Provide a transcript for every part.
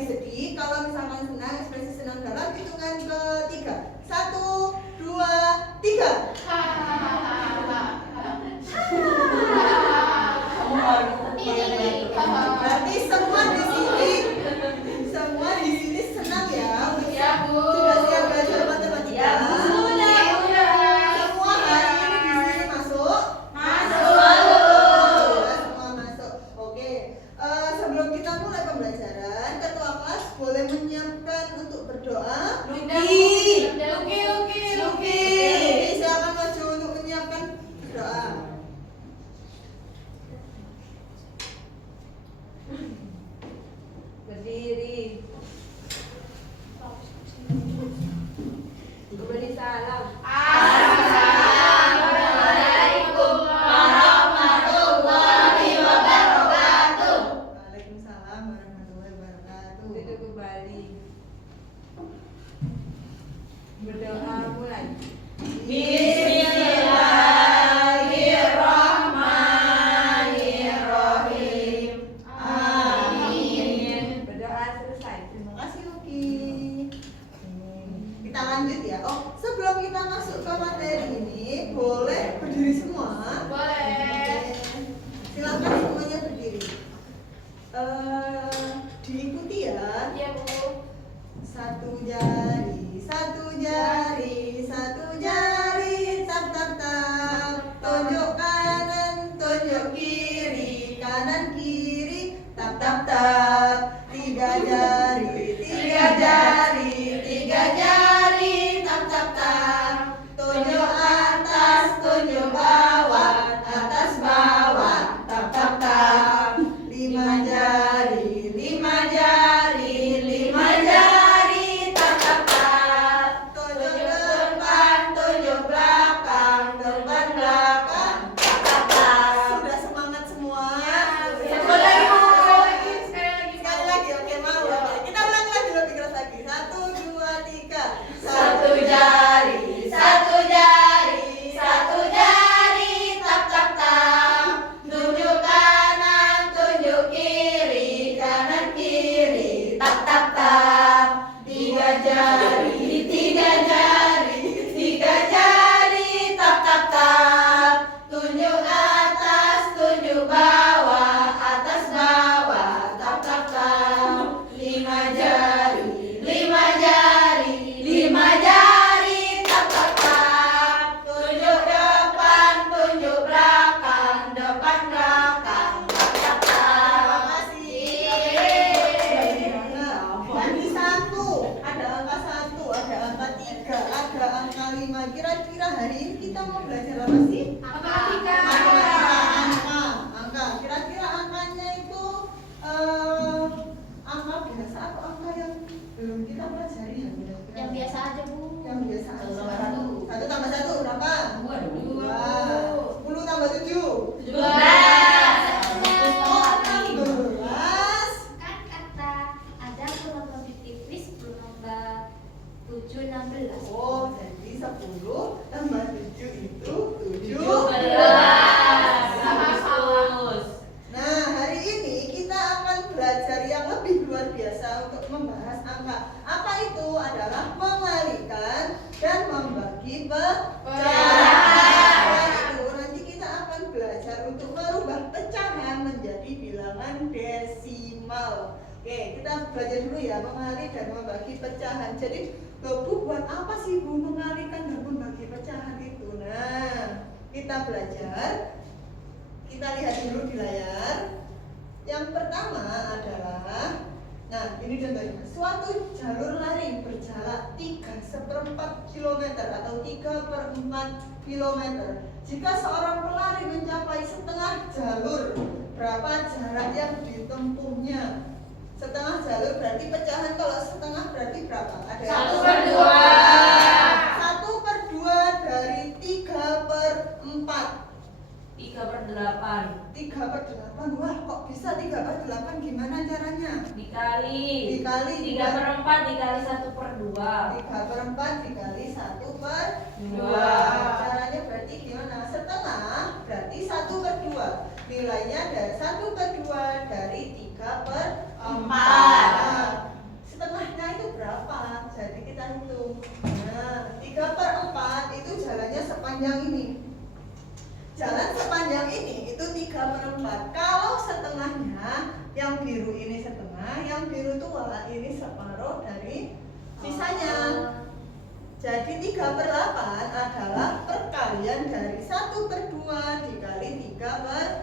ekspresi sedih. Kalau misalkan senang, ekspresi senang dalam hitungan ketiga. 1, 2, 3. Berarti semua di sini senang ya. Ya, Bu. Sudah siap belajar matematika? Ya, Bu. Semua hari ini di sini masuk? Masuk. Ya, semua masuk. Oke. Sebelum kita mulai pembelajaran, ketua kelas boleh menyiapkan untuk berdoa. Luki. Luki, silakan maju untuk menyiapkan berdoa. Berdiri. Beri salam. Assalamualaikum warahmatullahi wabarakatuh. Waalaikumsalam warahmatullahi wabarakatuh. Duduk kembali. Berdoa mulai. Bismillahirrahmanirrahim. Amin. Berdoa selesai. Terima kasih Luki. Kita lanjut ya. Oh, sebelum kita masuk ke materi ini, boleh berdiri semua? Boleh. Silakan semuanya berdiri. Diikuti ya. Iya, Bu. Satu jari, satu jari, satu jari, tap tap tap. Tunjuk kanan, tunjuk kiri, kanan kiri, tap tap tap. Tiga jari, tiga jari, tiga jari, tap tap tap. Tunjuk atas, tunjuk bawah, atas bawah, tap tap tap. Lima jari, lima jari, lima jari, tap tap tap. Tunjuk depan, tunjuk belakang, depan belakang, tap tap tap. Sudah semangat semua? Satu lagi, Bu. Sekali lagi, oke mau? Oke. Kita ulang lagi lebih keras lagi. 1, 2, 3. Satu jari, satu jari, satu jari, tap tap tap. Tunjuk kanan, tunjuk kiri, kanan kiri, tap tap tap. Tiga jari, tiga jari, tiga jari, tap tap tap. Tunjuk atas, tunjuk bawah, atas bawah, tap tap tap. Lima jari, lima jari, lima jari, tap tap tap. Tunjuk depan, tunjuk belakang, depan belakang, tap tap tap. Tadi 1, ada angka 1, ada angka 3, ada angka 5. Kira-kira hari ini kita mau belajar apa sih? Matematika. Angka. Kira-kira angkanya itu angka biasa atau angka yang belum kita pelajari ya? Kira-kira? Yang biasa aja, Bu. Yang biasa aja. Satu. 1 tambah 1 berapa? 2. 10 tambah 7. 17. 16. Kan kata ada kalau lebih tipis belum nambah 7 16. Oh, jadi 10 tambah 7 itu 7. 17. Nah, hari ini kita akan belajar yang lebih luar biasa untuk membahas angka. Apa itu? Adalah mengalihkan dan membagi pecahan. Nah, itu nanti kita akan belajar untuk merubah pecahan menjadi bilangan desimal. Oke, kita belajar dulu ya, mengalih dan membagi pecahan. Jadi, Bu, buat apa sih Bu mengalihkan dan membagi pecahan itu? Nah, kita belajar. Kita lihat dulu di layar. Yang pertama adalah, nah ini contohnya, suatu jalur lari berjarak 3/4 km atau 3/4 km. Jika seorang pelari mencapai setengah jalur, berapa jarak yang ditempuhnya? Setengah jalur berarti pecahan, kalau setengah berarti berapa? Ada 1/2. 1/2 dari 3/4. 3/8 3/8. Wah, kok bisa 3/8? Gimana caranya? dikali Dikali 3/4 dikali 1/2. 3/4 dikali 1/2. Dua. Caranya berarti gimana? Setengah berarti 1/2. Nilainya dari 1/2 dari 3/4. Nah, Nah, 3/4 itu jalannya sepanjang ini. Jalan sepanjang ini itu 3/4. Kalau setengahnya, yang biru ini setengah, yang biru tua ini separuh dari sisanya. Jadi 3/8 adalah perkalian dari 1/2 dikali 3/4.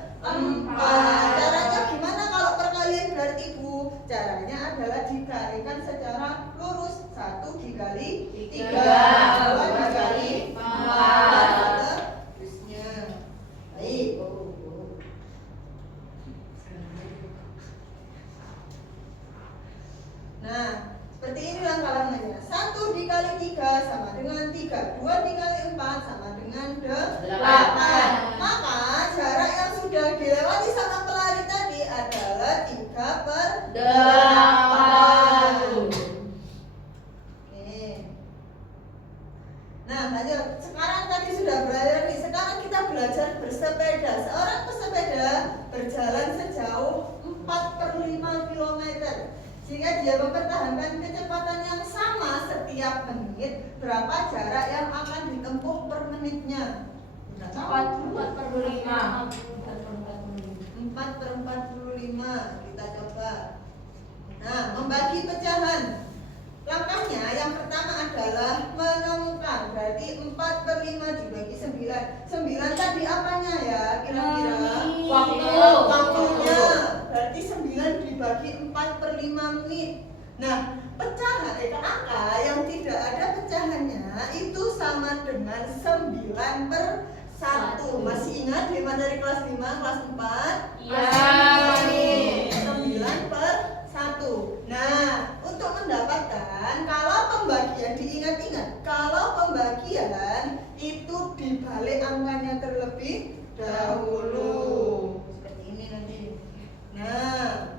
Caranya gimana kalau perkalian berarti Bu? Caranya adalah dikalikan secara lurus. 1 dikali 3, 2 dikali 4. Terusnya. Baik. Nah, seperti ini langkah-langkahnya. 1 dikali 3 sama dengan 3. 2 dikali 4 sama dengan 8. Maka jarak yang sudah dilewati sama pelari tadi adalah 3/8. Oke. Nah, lanjut. Sekarang tadi sudah belajar nih. Sekarang kita belajar bersepeda. Seorang pesepeda berjalan sejauh 4/5 km. Jika dia mempertahankan kecepatan yang sama setiap menit, berapa jarak yang akan ditempuh per menitnya? 4/5. 4/45. Kita coba. Nah, membagi pecahan. Langkahnya yang pertama adalah menemukan. Berarti 4/5 dibagi 9. 9 tadi apanya ya kira-kira? Waktunya. Berarti 9 dibagi 4/5 menit. Nah, pecahan angka yang tidak ada pecahannya itu sama dengan 9/1. Masih ingat di materi kelas 5, kelas 4? Iya. 9/1. Nah, untuk mendapatkan kalau pembagian diingat-ingat, kalau pembagian itu dibalik angkanya terlebih dahulu. Seperti ini nanti. Nah,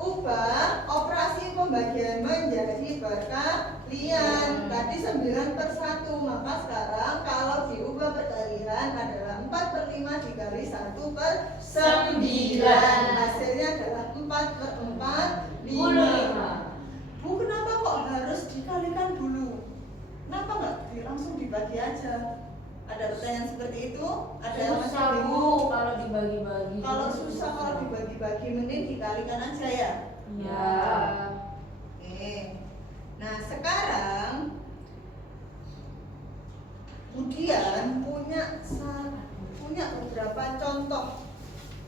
ubah operasi pembagian menjadi perkalian. Tadi 9/1, maka sekarang kalau diubah perkalian adalah 4/5 dikali 1/9. Hasilnya adalah 4/45. Bu, kenapa kok harus dikalikan dulu? Kenapa nggak langsung dibagi aja? Ada pertanyaan seperti itu? Ada yang masih Susah bingung? Bu kalau dibagi-bagi. Kalau susah, kalau dibagi-bagi mending dikalikan aja ya. Iya. Oke. Nah, sekarang kemudian punya beberapa contoh.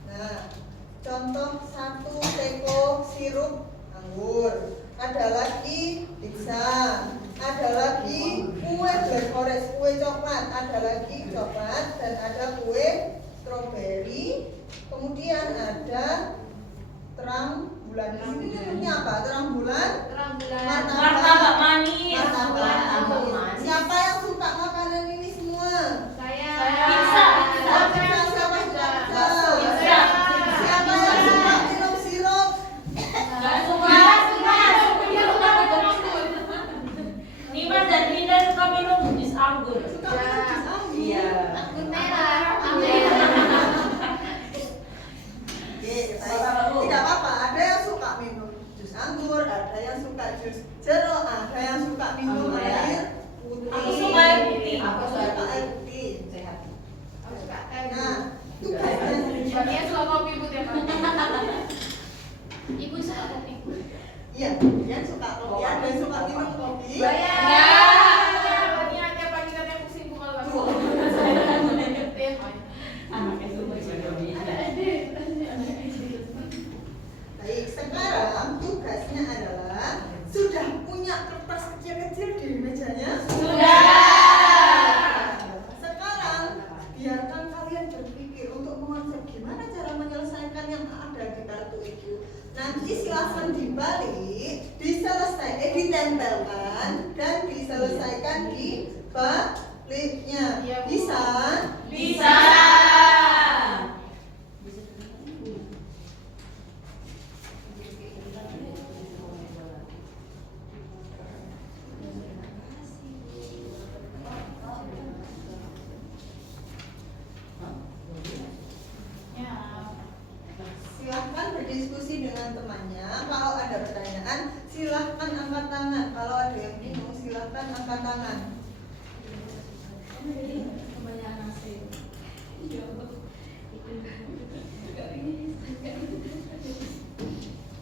Nah, contoh 1 teko sirup anggur. Ada lagi pizza. Ada lagi kue Black Forest, kue coklat. Ada lagi coklat dan ada kue stroberi. Kemudian ada terang bulan. Di sini bentuknya apa? Terang bulan. Martabak manis. Martabak manis. Siapa yang suka makanan ini semua? Pizza. Siapa suka pizza? Pizza. Siapa yang suka minum sirup? Gak suka. Nimas dan Linda suka minum jus anggur. Suka minum jus anggur? Iya. Anggur merah. Oke, tidak apa-apa. Ada yang suka minum jus anggur, ada yang suka jus jeruk, ada yang suka minum Aku ya. air putih. Aku suka air putih. Aku suka air putih. Sehat. Nah, tugasnya Dia suka kopi Bu tiap pagi. Ibu suka kopi. iya, dia suka kopi, ada yang suka minum kopi. Bayar. Ya. Dia tiap pagi katanya pusing Bu kalau nggak suka. Anaknya suka Baik, sekarang tugasnya adalah sudah punya kertas kecil-kecil di mejanya? Sudah. Sekarang biarkan kalian berpikir untuk mengonsep gimana cara menyelesaikan yang ada di kartu itu. Nanti silahkan dibalik, ditempelkan dan diselesaikan di baliknya. Bisa? Bisa. Silahkan berdiskusi dengan temannya. Kalau ada pertanyaan pertanyaan, silahkan angkat tangan. Kalau ada yang bingung, silahkan angkat tangan.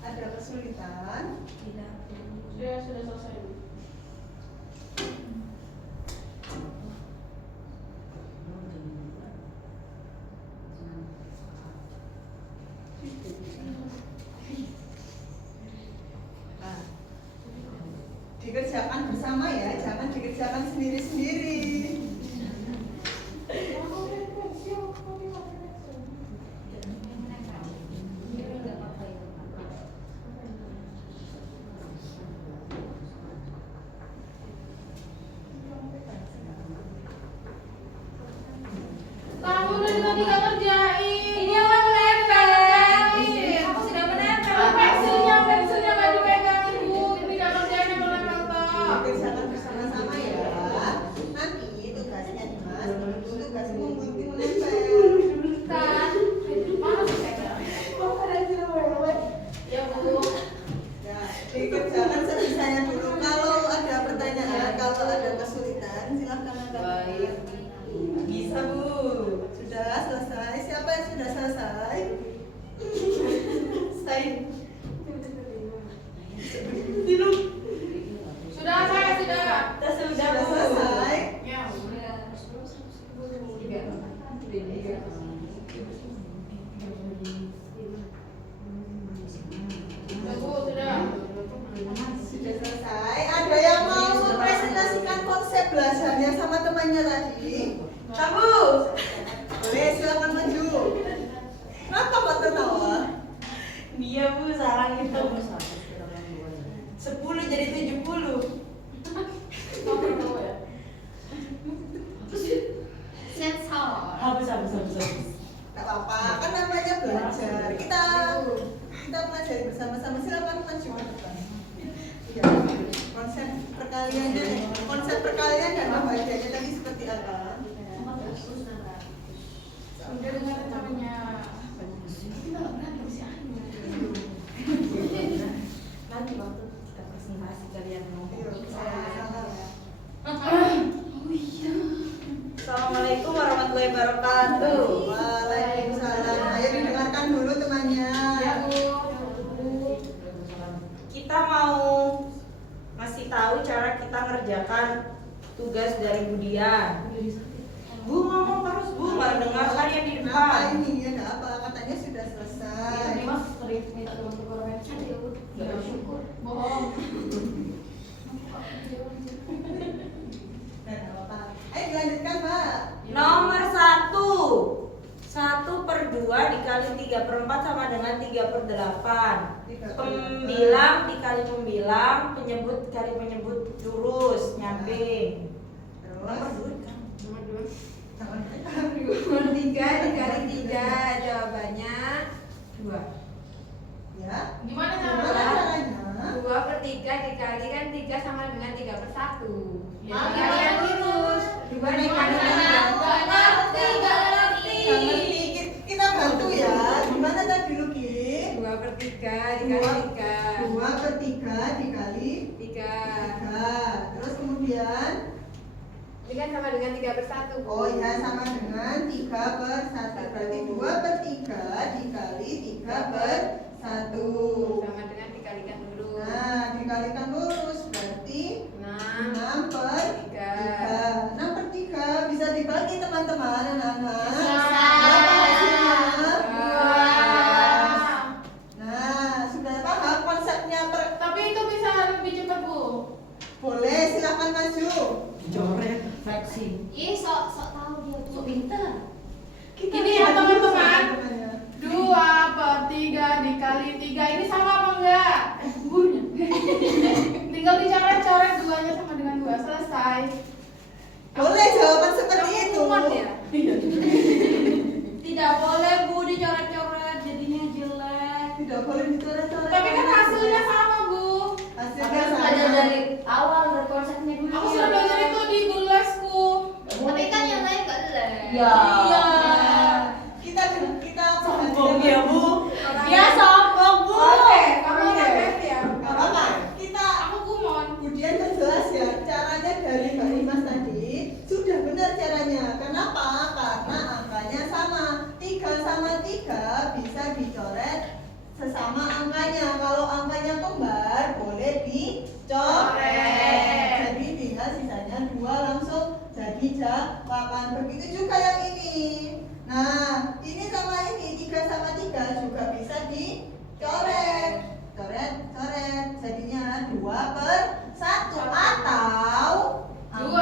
Ada kesulitan? Sudah selesai. Dikerjakan bersama ya, jangan dikerjakan sendiri-sendiri. Kamu dari tadi gak ngerjain. Ini akan menempel. Aku sudah menempel. Pensilnya gak dipegangin Bu. Ini gak ngerjain yang menempel toh. Dikerjakan bersama-sama ya. Nanti tugasnya Dimas, tugasnya menggunting menempel. Kan? Mana dipegang? Ya Bu. Ya, dikerjakan sebisanya dulu. Kalau ada pertanyaan, kalau ada kesulitan, silahkan angkat tangan. Bisa Bu. Sudah selesai. Siapa yang sudah selesai? Saya. Sudah saya sudah. Sudah selesai. Ya. Sudah Bu, sudah. Sudah selesai. Ada yang mau mempresentasikan konsep belajarnya sama temannya tadi? Kamu? Boleh, silakan maju. Kenapa kok tertawa? Dia Bu salah itu. 10 jadi 70. Kamu tahu ya? Sensor. Habis. Gak apa-apa, kan namanya belajar. Kita pelajari bersama-sama. Silakan maju ke depan. Iya. Konsep perkalian dan pembagiannya tadi seperti apa? Sudah dengar rencananya. Kita nggak berantem sih Nanti waktu kita presentasi kalian ngomong. Iya, sama-sama ya. Assalamualaikum warahmatullahi wabarakatuh. Waalaikumsalam. Ayo didengarkan dulu temannya. Ya Bu. Kita mau ngasih tahu cara kita ngerjakan tugas dari Budian. Bu ngomong terus Bu, nggak dengar kan yang di Kenapa depan. ini? Ada apa? Katanya sudah selesai. Bohong. Dan apa? Ayo dilanjutkan, Mbak. Nomor 1 1/2 dikali 3/4 sama dengan 3/8. Pembilang dikali pembilang, penyebut dikali penyebut lurus, nyamping. Nomor Terus? 2 kan? Per 3 dikali 3, jawabannya 2. Ya. Gimana Gimana caranya? caranya? 2/3 dikali kan 3 sama dengan 3/1. Ya, Ah, dikali yang lurus. 2 dikali 3. Gak ngerti. Gak ngerti. Kita bantu ya. Gimana tadi Luki? 2/3 dikali 3. 2/3 dikali 3. 3. Terus kemudian Ini kan sama dengan 3/1. oh ya sama dengan 3/1. Berarti 2/3 dikali 3/1. Sama dengan dikalikan dulu. Nah, dikalikan lurus berarti 6/3. 6/3 bisa dibagi teman-teman anak-anak. Bisa. Berapa hasilnya? Wah. Nah, sudah paham konsepnya Tapi itu bisa lebih cepat Bu. boleh silakan maju. Coret faksi. Ih, sok tahu dia tuh. Pinter. Ini ya teman-teman. 2/3 dikali 3 ini sama apa enggak? Bunya. Tinggal dicoret-coret 2-nya sama dengan 2. Selesai. Boleh jawaban seperti itu. Kuat ya? Tidak boleh Bu dicoret-coret, jadinya jelek. Tidak boleh dicoret-coret. Tapi kan hasilnya sama Bu. Hasilnya Harus belajar sama. dari awal dari konsepnya dulu. Aku sudah belajar itu di guru lesku. Tapi kan yang lain gak les. Ya. Iya. Kita Sombong ya Bu. Orang- Dia sombong Bu. Oke, kamu oke. 8. Begitu juga yang ini. Nah, ini sama ini 3 sama 3 juga bisa dicoret. Coret. Jadinya 2/1 atau 4/2.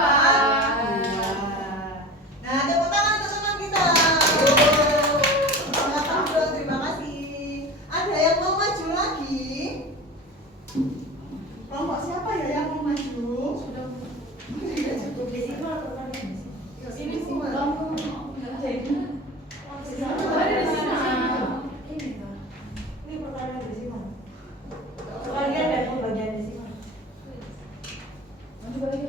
Nah, tepuk tangan untuk teman kita. Selamat dong, terima kasih. Ada yang mau maju lagi? Kelompok siapa ya yang mau maju? Sudah. Tidak cukup. Desimal pertanyaan. Ini Desimal. kamu ada di sana. Ini pertanyaan desimal. Kalian ada pembagian desimal. Maju balik.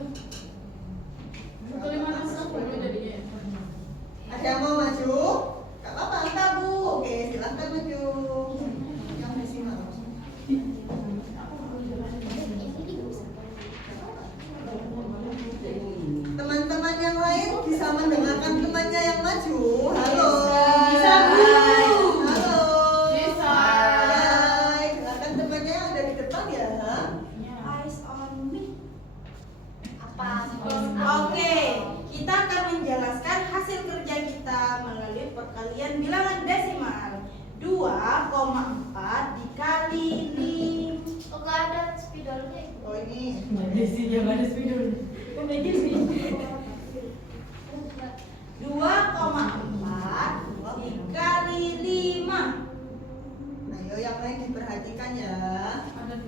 1,5 jadinya. Ada yang mau maju? Gak apa-apa, kita Bu. Oke, silahkan maju. Yang desimal. Teman-teman yang lain bisa mendengarkan temannya yang maju. Halo. Bisa, Bu. Halo. Bisa. Hai, dengarkan temannya yang ada di depan ya. Eyes on me. Apa? Oke, kita akan menjelaskan hasil kerja kita melalui perkalian bilangan desimal. 2,4 dikali 5. Oh, nggak ada spidolnya. Oh ini. Jangan ada spidol. Pembagian sih. 2,4 dikali 5. Ayo yang lain diperhatikan ya. Ada di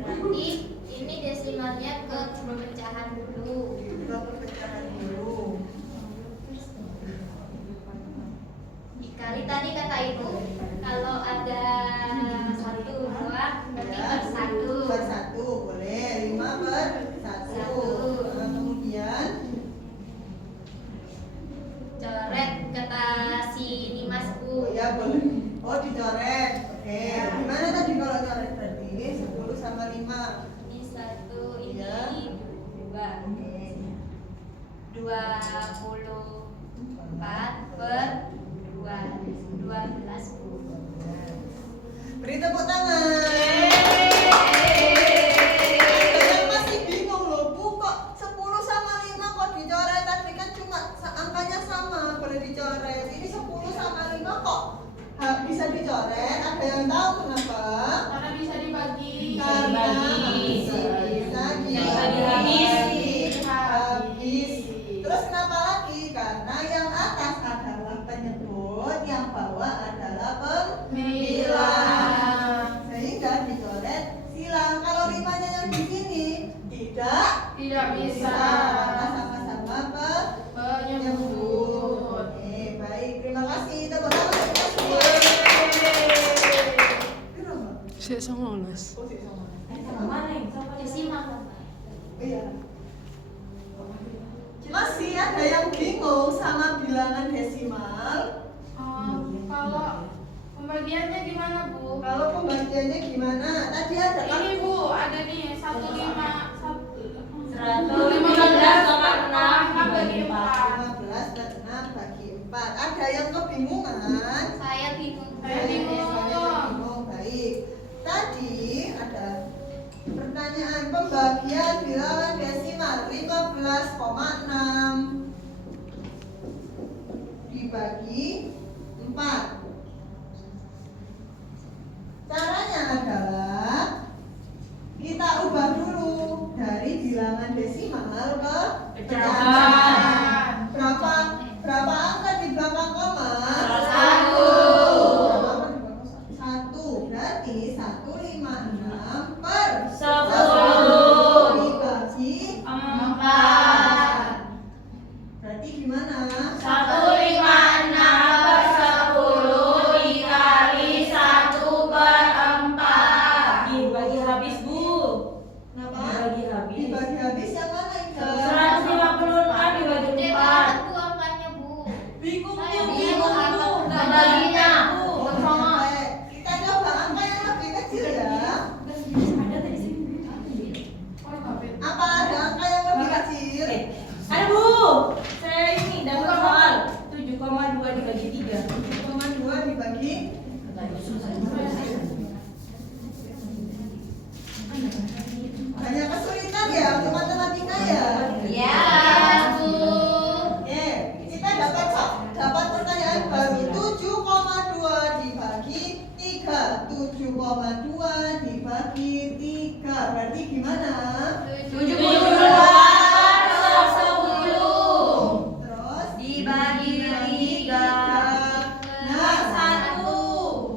Berarti ini desimalnya ke pecahan dulu. Kita perpecahan dulu. Dikali tadi kata ibu kalau ada 1, 2 berarti per 1. Per 1 boleh. 5/1. Nah, kemudian Coret kata si Dimas oh Bu. ya boleh. Oh dicoret. Oke. Gimana tadi kalau coret berarti 10 sama 5. Ini 1, ini Iya. 2. Oke. 24/2 12 Bu. Beri tepuk tangan. Ada yang masih bingung loh, Bu, kok 10 sama 5 kok dicoret? Tadi kan cuma angkanya sama, boleh dicoret. Ini 10 sama 5 kok bisa dicoret? Ada yang tahu kenapa? karena bisa dibagi. Karena Dibagi. bisa Dibagi habis. Terus kenapa lagi? Karena yang atas adalah penyebut, yang bawah adalah pembilang. Sehingga dicoret silang. Kalau 5-nya yang di sini tidak Tidak bisa. karena sama-sama Penyebut. Oke, baik. Terima kasih. Tepuk tangan untuk kita semua. Piro, Mbak? Sik 19. Oh, sik sama. Sama mana yang sama Desimal Bapak. Iya. Masih ada yang bingung sama bilangan desimal? Kalau pembagiannya gimana Bu? Kalau pembagiannya gimana? Tadi ada kan? Ini Bu, ada nih 1,5 bagi 4. 15/6 bagi 4. Ada yang kebingungan? Saya bingung. Saya bingung. Bingung. Baik. Tadi ada pertanyaan pembagian bilangan desimal 15,6 dibagi 4. Caranya adalah kita ubah dulu dari bilangan desimal ke pecahan. Berapa angka di belakang koma? 1. Berarti 156/10 dibagi 4. Berarti gimana? 156/10 7,2 dibagi 3 berarti gimana? 72/10 Terus Dibagi 3. Nah, 1.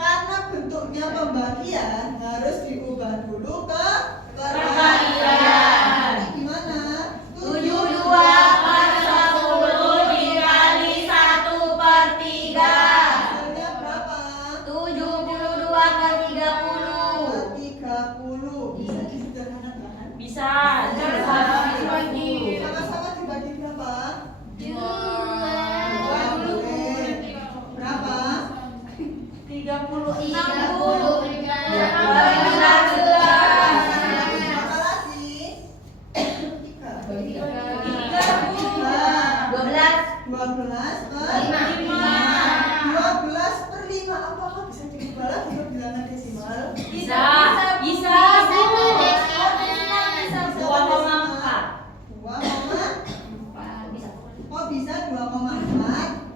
karena bentuknya pembagian harus diubah dulu ke Perkalian. Jadi gimana? 72/10 dikali 1/3. Hasilnya berapa? 72/30. 30. Bisa disederhanakan? Bisa. Dibagi. Sama-sama dibagi berapa? 2 Berapa? 36. 16. Apa lagi? 3. 12 per 5. Apakah bisa diubah lagi ke bilangan desimal? Bisa. Bisa. Bisa 2,4. 2, oh bisa 2,4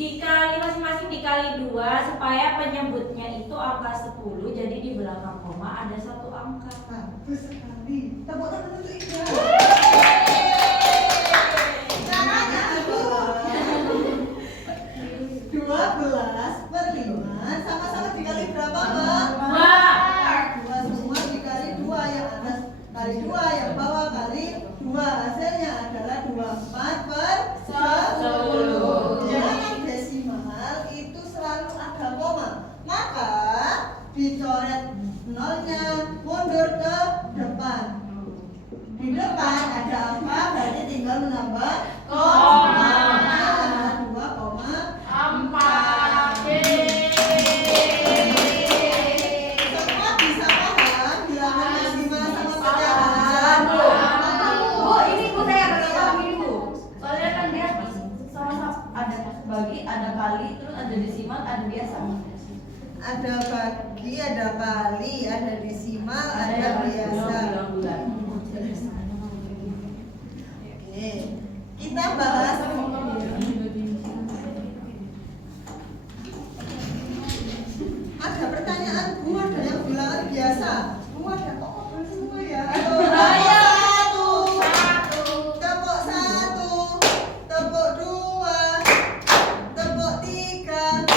dikali masing-masing dikali 2 supaya penyebutnya itu angka 10, jadi di belakang koma ada 1 angka. bagus sekali. Tepuk tangan untuk Ida. Caranya adalah 12 per 5 sama-sama dikali berapa, Mbak? 2 semua dikali 2, yang atas kali 2, yang bawah kali 2. Hasilnya adalah 24 per 10. Bilangan desimal itu selalu ada koma. Maka dicoret nolnya, mundur ke depan. Di depan ada apa? Berarti tinggal menambah koma. Ada 2,4. Semua bisa paham bilangan desimal sama pecahan? Bu, ini Bu saya agak paham ini Bu. Soalnya kan dia sama-sama ada bagi, ada kali, terus ada desimal, ada biasa. Ada bagi, ada kali, ada desimal, ada biasa. Oke, kita bahas. Ada pertanyaan, Bu, ada yang bilangan biasa. Bu, ada kok ngobrol semua ya? Tepuk 1, tepuk 2, tepuk 3.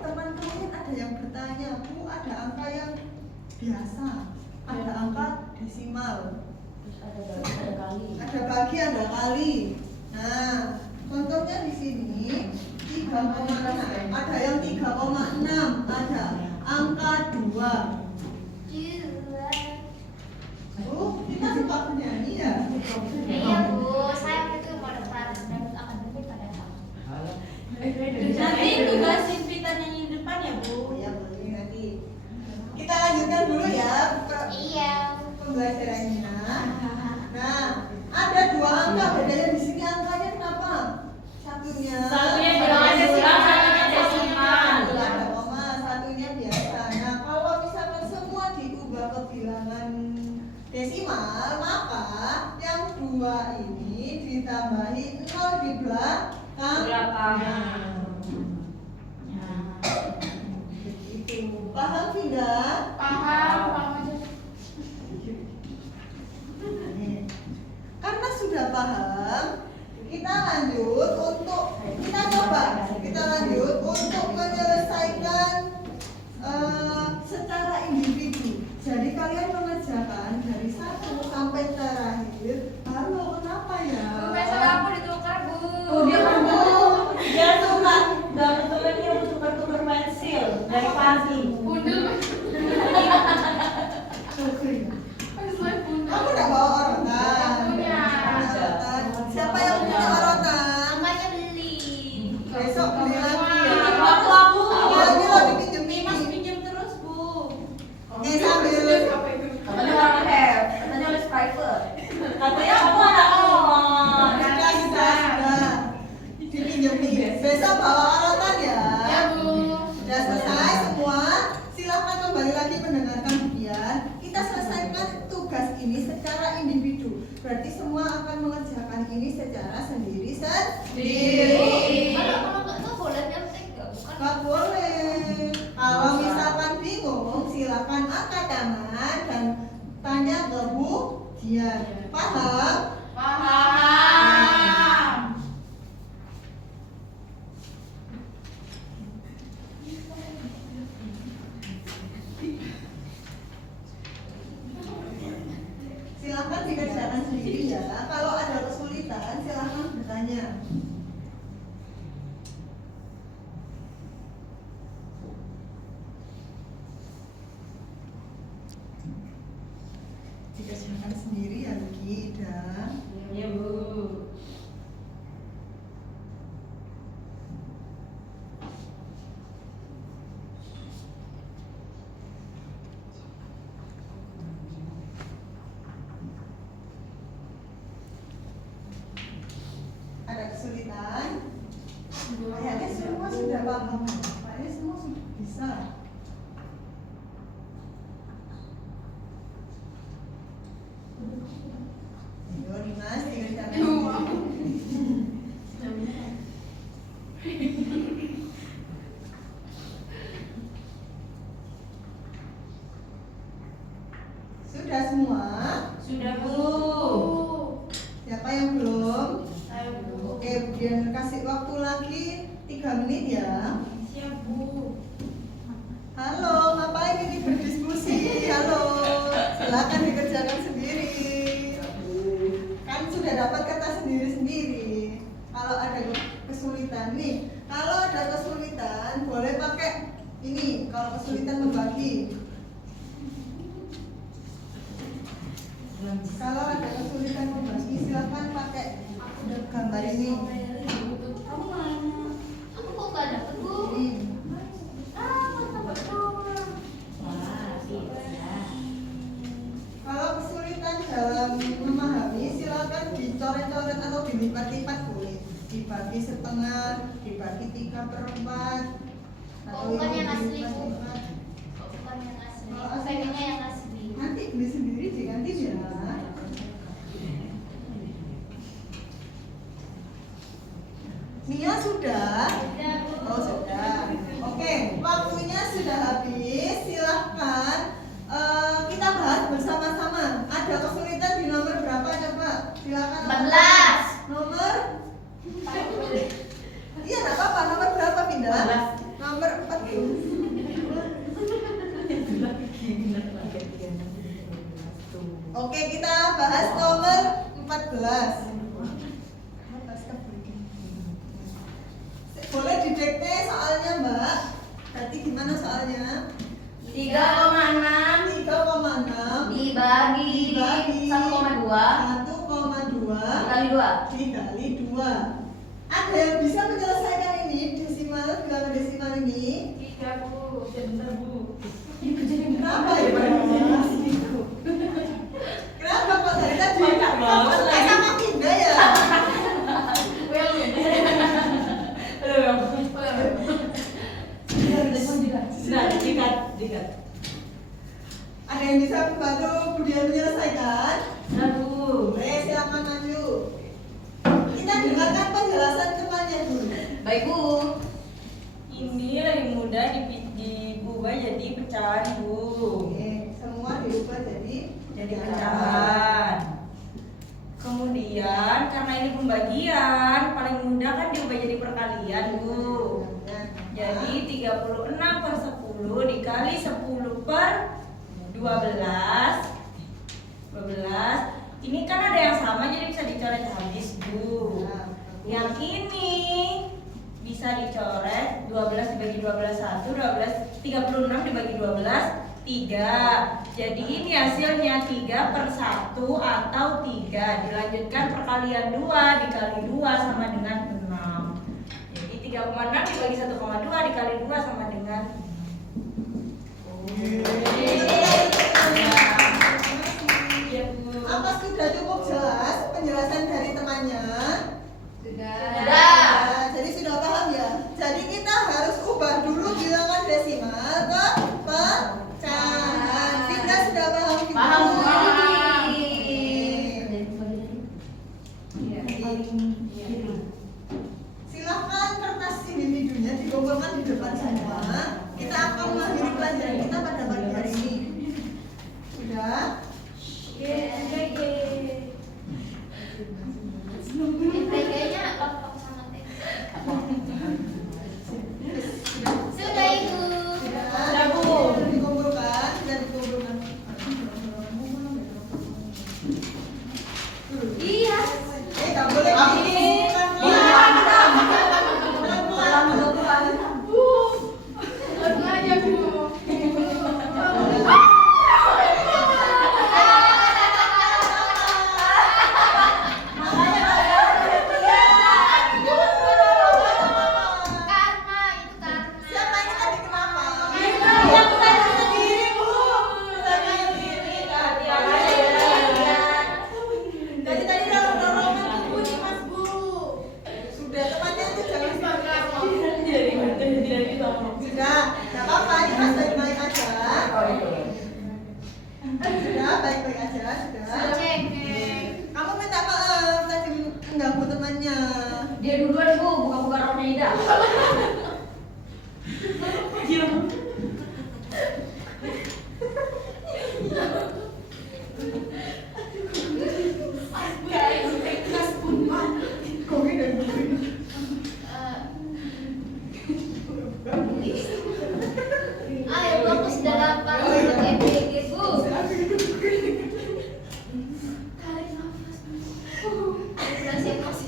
Teman-teman ada yang bertanya, Bu, ada angka yang biasa, ada angka desimal, ada bagi, ada kali. Nah, contohnya di sini 3,6, ada yang 3,6, ada angka 2. Bu, kita suka menyanyi ya? Iya Bu, saya itu mau daftar akademik pada Nanti tugasin Vita nyanyi di depan ya Bu. Oh ya, boleh nanti. Kita lanjutkan dulu ya Iya. pembelajarannya. Nah, ada 2 angka, bedanya di sini angkanya kenapa? Satunya bilangan desimal, satunya desimal. ada koma, satunya biasa. Nah, kalau misalkan semua diubah ke bilangan desimal, maka yang 2 ini ditambahi 0 di belakang. Itu paham tidak? Paham aja. Karena sudah paham, kita lanjut untuk menyelesaikan secara individu. Jadi kalian mengerjakan dari 1 sampai terakhir. Halo, kenapa ya? Besok aku ditukar Bu. Dia suka dalam temen dia tukar-tukar pensil dari pagi. Bundel. Oke. Pensil bundel. Kamu udah bawa orotan? Punya. Siapa yang punya orotan? Namanya beli. Besok beli lagi ya. Waktu aku Ya, ini lo dipinjem Mas ini. pinjam terus Bu. Oke, sambil Katanya orang have, katanya les private. Katanya aku anak on. sudah dipinjemin. Besok bawa orotan ya. Ya Bu. Sudah selesai semua. Silahkan kembali lagi mendengarkan ujian. Kita selesaikan tugas ini secara individu. Berarti semua akan mengerjakan ini secara sendiri-sendiri. Kalau nggak boleh Dian. Paham? Paham. Silakan dikerjakan sendiri ya. Kalau ada kesulitan silakan bertanya. Dikerjakan sendiri ya Gida. Ya Bu. Ada kesulitan? Kayaknya semua sudah paham. Kayaknya semua sudah bisa. Ayo Dimas, dikerjakan sendiri. Sudah semua? Sudah Bu. Siapa yang belum? Saya Bu. Oke, kemudian kasih waktu lagi 3 menit ya. Siap Bu. Halo, ngapain ini berdiskusi? Halo, silakan dikerjakan sendiri. Kan sudah dapat kata sendiri-sendiri. Kalau ada kesulitan nih, kalau ada kesulitan boleh pakai ini. Kalau kesulitan membagi. Kalau ada kesulitan membagi, silakan pakai gambar ini. Kamu mana? Aku kok gak dapet Bu? Ini. Kalau kesulitan dalam memahami, silakan dicoret-coret atau dilipat-lipat boleh. Dibagi setengah, dibagi 3/4. Kok bukan yang asli, Bu? dilipat-lipat. Kok bukan yang asli? Kalau Aku asli- pengennya yang asli. Nanti beli sendiri di kantin ya. Nia sudah? Sudah, Bu. Oh sudah. Oke, waktunya sudah habis. Silahkan kita bahas bersama-sama. Ada kesulitan di nomor berapa coba? Silakan. 14. Nomor? Iya, nggak apa-apa. Nomor berapa pindah? 14. Nomor 14. Oke, kita bahas nomor 14. Boleh didekte soalnya, Mbak. Berarti gimana soalnya? 3,6 3,6 dibagi 1,2 dikali 2. Ada yang bisa menyelesaikan ini desimal, bilangan desimal ini? 3 Bu. Bentar Bu. Kenapa ya? Kenapa kok dari tadi? Banyak banget Kamu lagi. sama Kinda ya? Sudah, dikat. Ada yang bisa membantu Budian menyelesaikan? Sudah Bu. Boleh, silakan maju. Kita dengarkan penjelasan temannya dulu. Baik Bu. Ini lebih mudah diubah jadi pecahan Bu. Oke, semua diubah jadi Pecahan. Kemudian karena ini pembagian, paling mudah kan diubah jadi perkalian Bu. Jadi 36/10 dikali 10/12. Ini kan ada yang sama jadi bisa dicoret habis Bu. Yang ini bisa dicoret 12 dibagi 12 1, 36 dibagi 12 3. Jadi ini hasilnya 3/1 atau 3. Dilanjutkan perkalian 2 dikali 2 sama dengan 6. Jadi 3,6 dibagi 1,2 dikali 2 sama dengan Iya, Bu. Apa sudah cukup jelas penjelasan dari temannya? Sudah. Nah, jadi sudah paham ya? Jadi kita harus ubah dulu bilangan desimal ke pecahan. Kita sudah paham? Kita? Paham Bu. Silahkan kertas individunya dikumpulkan di depan semua. Kita akan mengakhiri pelajaran kita pada pagi hari ini. Sudah? Ye. Sudah, nggak apa-apa, ini mas baik-baik aja. Sudah, baik-baik aja, sudah. Cek. Kamu minta maaf tadi mengganggu temannya. Dia duluan Bu, buka-buka roknya Ida. Ayo fokus 8 untuk MPG Bu. Tarik nafas. Regulasi emosi.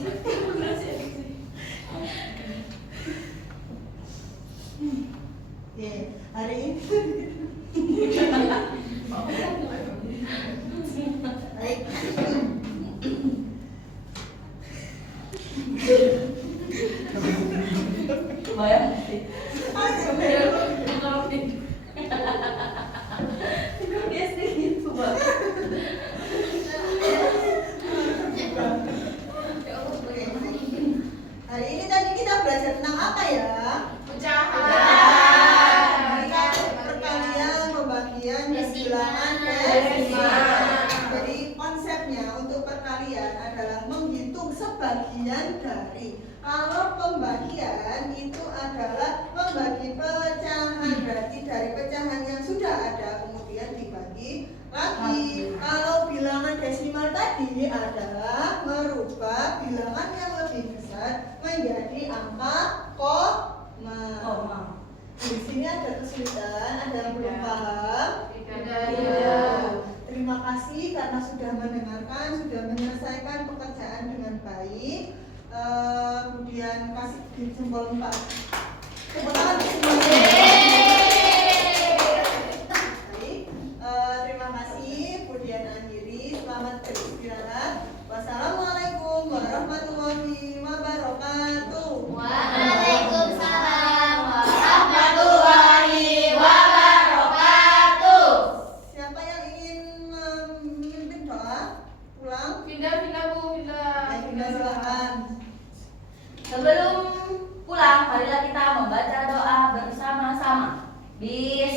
Hari ini. Baik. Bayang. Dia sedikit Bang. Hari ini tadi kita belajar tentang apa ya? Perkalian, pembagian, dan bilangan desimal. Jadi konsepnya untuk perkalian adalah menghitung sebagian dari. Kalau pembagian itu adalah membagi pecahan, berarti dari pecahan yang sudah ada kemudian dibagi lagi. Kalau bilangan desimal tadi adalah merubah bilangan yang lebih besar menjadi angka koma. Di sini ada kesulitan, ada yang belum paham? Iya. Terima kasih karena sudah mendengarkan, sudah menyelesaikan pekerjaan dengan baik. Kemudian kasih jempol 4. Tepuk tangan semuanya. Baik. Terima kasih. Kemudian akhiri. Selamat beristirahat. Wassalamualaikum warahmatullahi wabarakatuh. Waalaikumsalam warahmatullahi wabarakatuh. Siapa yang ingin memimpin doa? Pulang? Pindah Bu, pindah. Baik, Bunda, silakan. Sebelum pulang, marilah kita membaca doa bersama-sama. Bismillahirrahmanirrahim.